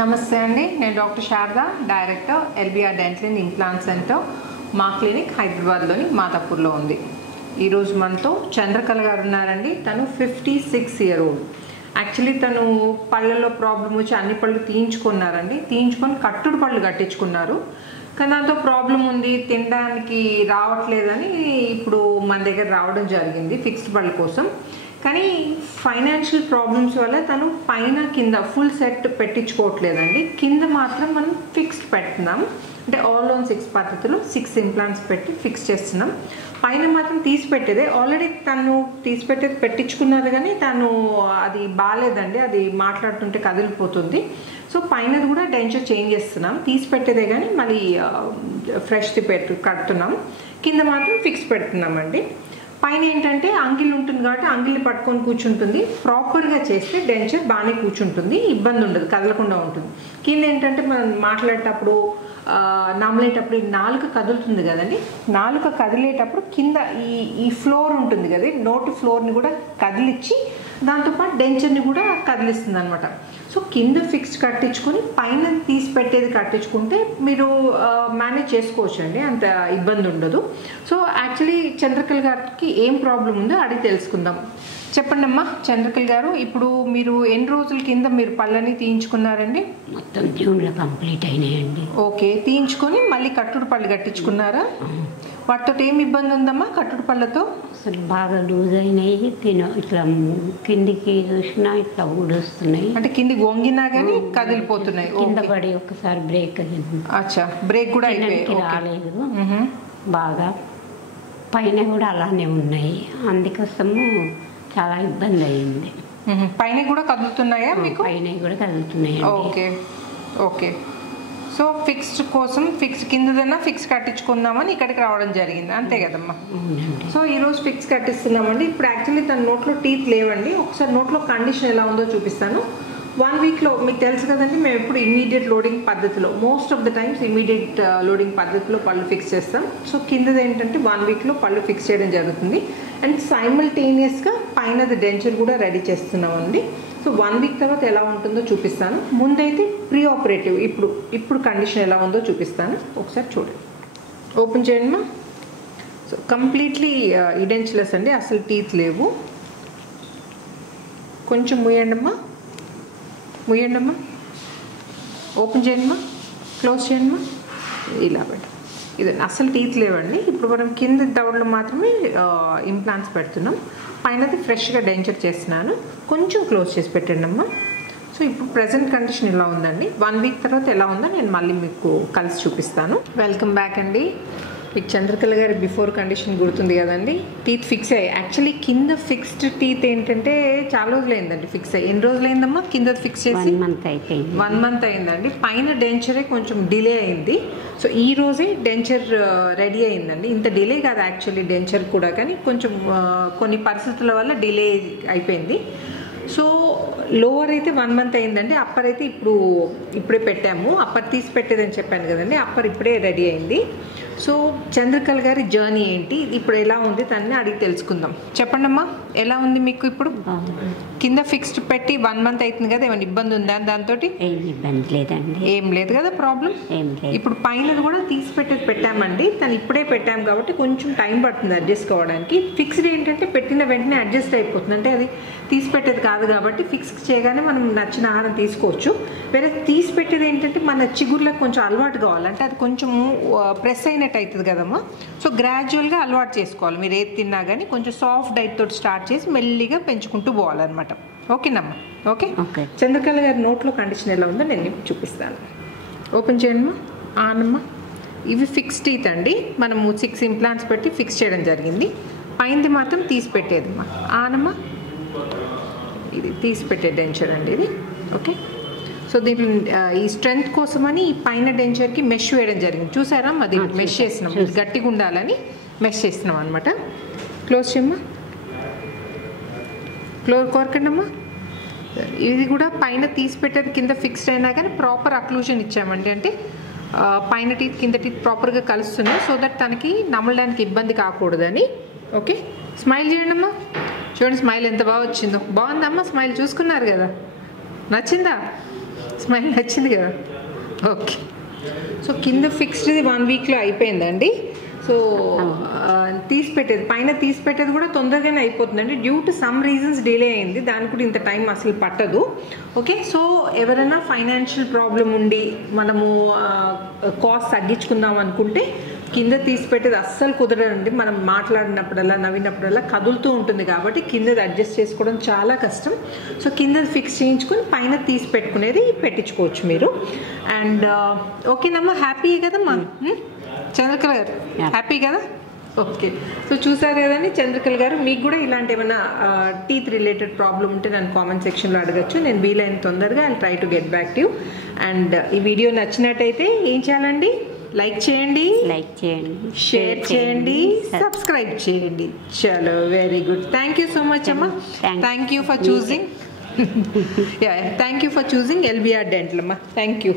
నమస్తే అండి, నేను doctor Sharada, director LBR dental and implant centre. మా క్లినిక్ హైదరాబాద్లోని మాదాపూర్లో ఉంది. ఈరోజు మనతో చంద్రకళ గారు ఉన్నారండి. తను 56 ఇయర్ ఓల్డ్. యాక్చువల్లీ తను పళ్ళలో ప్రాబ్లం వచ్చి అన్ని పళ్ళు తీయించుకున్నారండి. తీయించుకొని కట్టుడు పళ్ళు కట్టించుకున్నారు. కానీ దాంతో ప్రాబ్లం ఉంది, తినడానికి రావట్లేదని ఇప్పుడు మన దగ్గర రావడం జరిగింది ఫిక్స్డ్ పళ్ళ కోసం. కానీ ఫైనాన్షియల్ ప్రాబ్లమ్స్ వల్ల తను పైన కింద ఫుల్ సెట్ పెట్టించుకోవట్లేదండి. కింద మాత్రం మనం ఫిక్స్డ్ పెడుతున్నాం, అంటే ఆల్ ఆన్ 6 పద్ధతిలో 6 ఇంప్లాంట్స్ పెట్టి ఫిక్స్ చేస్తున్నాం. పైన మాత్రం తీసి పెట్టేదే ఆల్రెడీ తను తీసి పెట్టేది పెట్టించుకున్నది, కానీ తను అది బాగాలేదండి, అది మాట్లాడుతుంటే కదిలిపోతుంది. సో పైనది కూడా డెంచర్ చేంజ్ చేస్తున్నాం, తీసి పెట్టేదే కానీ మళ్ళీ ఫ్రెష్ది కడుతున్నాం. కింద మాత్రం ఫిక్స్ పెడుతున్నామండి. పైన ఏంటంటే అంగిల్ ఉంటుంది కాబట్టి అంగిల్ని పట్టుకొని కూర్చుంటుంది. ప్రాపర్గా చేస్తే డెంచర్ బాగానే కూర్చుంటుంది, ఇబ్బంది ఉండదు, కదలకుండా ఉంటుంది. కింద ఏంటంటే మనం మాట్లాడేటప్పుడు నమ్మలేటప్పుడు ఈ నాలుక కదులుతుంది కదండి, నాలుక కదిలేటప్పుడు కింద ఈ ఫ్లోర్ ఉంటుంది కదా, నోటి ఫ్లోర్ని కూడా కదిలిచ్చి దాంతోపాటు డెంచర్ని కూడా కదిలిస్తుంది అనమాట. సో కింద ఫిక్స్ కట్టించుకొని పైన తీసి పెట్టేది కట్టించుకుంటే మీరు మేనేజ్ చేసుకోవచ్చు అండి, అంత ఇబ్బంది ఉండదు. సో యాక్చువల్లీ చంద్రకళ గారికి ఏం ప్రాబ్లం ఉందో అడిగి తెలుసుకుందాం. చెప్పండి అమ్మా చంద్రకళ గారు, ఇప్పుడు మీరు ఎన్ని రోజుల కింద మీరు పళ్ళని తీయించుకున్నారండి? మొత్తం జూన్లో కంప్లీట్ అయినాయండి. ఓకే, తీయించుకొని మళ్ళీ కట్టుడు పళ్ళు కట్టించుకున్నారా? వాటితో ఏం ఇబ్బంది ఉందమ్మా కట్టుడు పళ్ళతో? అసలు బాగా లూజ్ అయినాయి, ఇట్లా కిందికి చూసినా ఇట్లా ఊడొస్తున్నాయి, అంటే కిందికి వంగినా కానీ కదిలిపోతున్నాయి. కింద పడి ఒకసారి బ్రేక్ అయ్యింది. అచ్చా, బ్రేక్ కూడా రాలేదు బాగా. పైన కూడా అలానే ఉన్నాయి, అందుకోసము చాలా ఇబ్బంది అయింది. పైన కూడా కదులుతున్నాయా మీకు? పైన కూడా కదులుతున్నాయి. Okay okay. సో ఫిక్స్డ్ కోసం ఫిక్స్ కిందదన్నా ఫిక్స్ కట్టించుకుందామని ఇక్కడికి రావడం జరిగింది, అంతే కదమ్మా? సో ఈరోజు ఫిక్స్ కట్టిస్తున్నామండి. ఇప్పుడు యాక్చువల్లీ తన నోట్లో టీత్ లేవండి. ఒకసారి నోట్లో కండిషన్ ఎలా ఉందో చూపిస్తాను. 1 వీక్లో మీకు తెలుసు కదండి, మేము ఎప్పుడు ఇమీడియట్ లోడింగ్ పద్ధతిలో, most of the times immediate loading పద్ధతిలో పళ్ళు ఫిక్స్ చేస్తాం. సో కిందది ఏంటంటే 1 వీక్లో పళ్ళు ఫిక్స్ చేయడం జరుగుతుంది. అండ్ సైమల్టేనియస్గా పైనది డెంచర్ కూడా రెడీ చేస్తున్నామండి. సో 1 వీక్ తర్వాత ఎలా ఉంటుందో చూపిస్తాను. ముందైతే ప్రీ ఆపరేటివ్ ఇప్పుడు కండిషన్ ఎలా ఉందో చూపిస్తాను, ఒకసారి చూడండి. ఓపెన్ చేయండి మా. సో కంప్లీట్లీ ఇడెంచ్లెస్ అండి, అసలు టీత్ లేవు. కొంచెం ముయ్యండి అమ్మా, ఓపెన్ చేయండి మా, క్లోజ్ చేయండి మా. ఇలా పెట్టి ఇది అసలు టీత్ లేవండి. ఇప్పుడు మనం కింద దవడలో మాత్రమే ఇంప్లాంట్స్ పెడుతున్నాం, పైనది ఫ్రెష్గా డెంచర్ చేస్తున్నాను. కొంచెం క్లోజ్ చేసి పెట్టండి అమ్మా. సో ఇప్పుడు ప్రజెంట్ కండిషన్ ఇలా ఉందండి. 1 వీక్ తర్వాత ఎలా ఉందో నేను మళ్ళీ మీకు కలిసి చూపిస్తాను. వెల్కమ్ బ్యాక్ అండి. మీకు చంద్రకళ గారి బిఫోర్ కండిషన్ గుర్తుంది కదండి, టీత్ ఫిక్స్ అయ్యాయి. యాక్చువల్లీ కింద ఫిక్స్డ్ టీత్ ఏంటంటే చాలా రోజులు అయిందండి ఫిక్స్ అయ్యి. ఎన్ని రోజులు అయిందమ్మా కింద ఫిక్స్ చేసి? 1 మంత్ అయిందండి. పైన డెంచరే కొంచెం డిలే అయింది. సో ఈ రోజే డెంచర్ రెడీ అయిందండి. ఇంత డిలే కాదు యాక్చువల్లీ డెంచర్ కూడా, కానీ కొంచెం కొన్ని పరిస్థితుల వల్ల డిలే అయిపోయింది. సో లోవర్ అయితే 1 మంత్ అయిందండి. అప్పర్ అయితే ఇప్పుడే పెట్టాము. అప్పర్ తీసి పెట్టేదని చెప్పాను కదండి, అప్పర్ ఇప్పుడే రెడీ అయింది. సో చంద్రకళ గారి జర్నీ ఏంటి, ఇప్పుడు ఎలా ఉంది తనని అడిగి తెలుసుకుందాం. చెప్పండి అమ్మా, ఎలా ఉంది మీకు ఇప్పుడు? కింద ఫిక్స్డ్ పెట్టి 1 మంత్ అవుతుంది కదా, ఏమైనా ఇబ్బంది ఉందా దాంతో? ఏం లేదు కదా ప్రాబ్లం. ఇప్పుడు పైనది కూడా తీసి పెట్టేది పెట్టామండి, తను ఇప్పుడే పెట్టాము కాబట్టి కొంచెం టైం పడుతుంది అడ్జస్ట్ కావడానికి. ఫిక్స్డ్ ఏంటంటే పెట్టిన వెంటనే అడ్జస్ట్ అయిపోతుంది, అంటే అది తీసి పెట్టేది కాదు కాబట్టి ఫిక్స్ చేయగానే మనం నచ్చిన ఆహారం తీసుకోవచ్చు. వేరే తీసి పెట్టేది ఏంటంటే మన చిగుర్లకు కొంచెం అలవాటు కావాలంటే అది కొంచెం ప్రెస్ అయినట్టు అవుతుంది కదమ్మా. సో గ్రాడ్యువల్గా అలవాటు చేసుకోవాలి. మీరు ఏది తిన్నా కానీ కొంచెం సాఫ్ట్ డైట్ తోటి స్టార్ట్ చేసి మెల్లిగా పెంచుకుంటూ పోవాలన్నమాట. ఓకేనమ్మా? ఓకే. చంద్రకళ గారి నోట్లో కండిషన్ ఎలా ఉందో నేను చూపిస్తాను. ఓపెన్ చేయండి ఆనమ్మా. ఇవి ఫిక్స్ టీత్ అండి, మనము 6 ఇంప్లాంట్స్ పెట్టి ఫిక్స్ చేయడం జరిగింది. పైనది మాత్రం తీసి పెట్టేదమ్మా. ఆనమ్మా, ఇది తీసి పెట్టే డెంచర్ అండి ఇది. ఓకే. సో దీంట్లో ఈ స్ట్రెంగ్త్ కోసమని ఈ పైన డెంచర్కి మెష్ వేయడం జరిగింది, చూసారా? అది మెష్ చేసినాం, గట్టిగా ఉండాలని మెష్ చేసినాం అనమాట. క్లోజ్ చేయమ్మా, కోరకండి అమ్మా. ఇది కూడా పైన తీసి పెట్టేది కింద ఫిక్స్డ్ అయినా కానీ ప్రాపర్ అక్లూజన్ ఇచ్చామండి, అంటే పైన టీత్ కింద టీత్ ప్రాపర్గా కలుస్తున్నాయి, సో దట్ తనకి నమ్మడానికి ఇబ్బంది కాకూడదని. ఓకే, స్మైల్ చేయండి అమ్మా. చూడండి స్మైల్ ఎంత బాగా వచ్చిందో. బాగుందమ్మా స్మైల్, చూసుకున్నారు కదా, నచ్చిందా? స్మైల్ నచ్చింది కదా? ఓకే. సో కింద ఫిక్స్డ్ది 1 వీక్లో అయిపోయిందండి. సో పైన తీసి పెట్టేది కూడా తొందరగానే అయిపోతుందండి. Due to some reasons delay అయింది, దానికి కూడా ఇంత టైం అసలు పట్టదు. ఓకే. సో ఎవరైనా ఫైనాన్షియల్ ప్రాబ్లం ఉండి మనము కాస్ట్ తగ్గించుకుందాం అనుకుంటే కింద తీసి పెట్టేది అస్సలు కుదరదండి. మనం మాట్లాడినప్పుడల్లా నవ్వినప్పుడల్లా కదులుతూ ఉంటుంది కాబట్టి కిందది అడ్జస్ట్ చేసుకోవడం చాలా కష్టం. సో కిందది ఫిక్స్ చేయించుకొని పైన తీసి పెట్టుకునేది పెట్టించుకోవచ్చు మీరు. అండ్ ఓకేనమ్మా, హ్యాపీ కదమ్మా చంద్రకళ గారు? హ్యాపీ కదా? ఓకే. సో చూసారు కదండి చంద్రకళ గారు, మీకు కూడా ఇలాంటి ఏమైనా టీత్ రిలేటెడ్ ప్రాబ్లం ఉంటే నన్ను కామెంట్ సెక్షన్లో అడగచ్చు. నేను వీలైన తొందరగా I try to get back to you. And ఈ వీడియో నచ్చినట్టయితే ఏం చేయాలండి? లైక్ చేయండి, షేర్ చేయండి, సబ్స్క్రైబ్ చేయండి. చలో, very good. Thank you so much అమ్మా. Thank you for choosing. Thank you for choosing LBR Dental అమ్మా. Thank you.